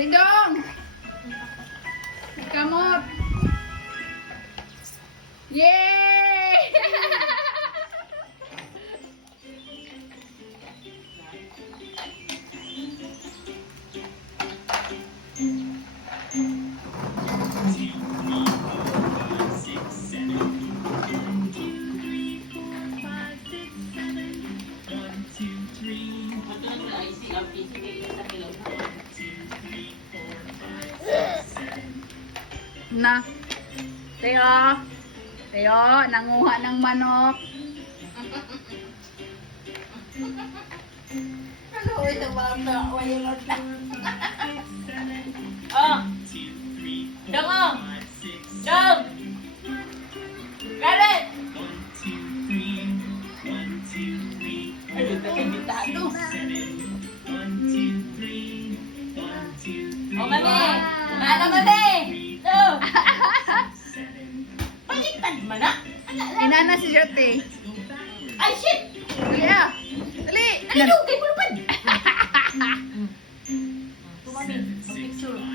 Dingdong! Kamot! Yay! Na. Teo. Teo, nanguha ng manok. Ano ito bata? Wayunod na. Oh. Dong, oh. Dong. Garrett. Ano ito kagitado? Oh, mami. Ano, mami? Ito. Baliktad man na. Inana si Jote. Ay, shit! Dali ah. Dali. Ano yung kay Pulpan? Ito, mami. Picture.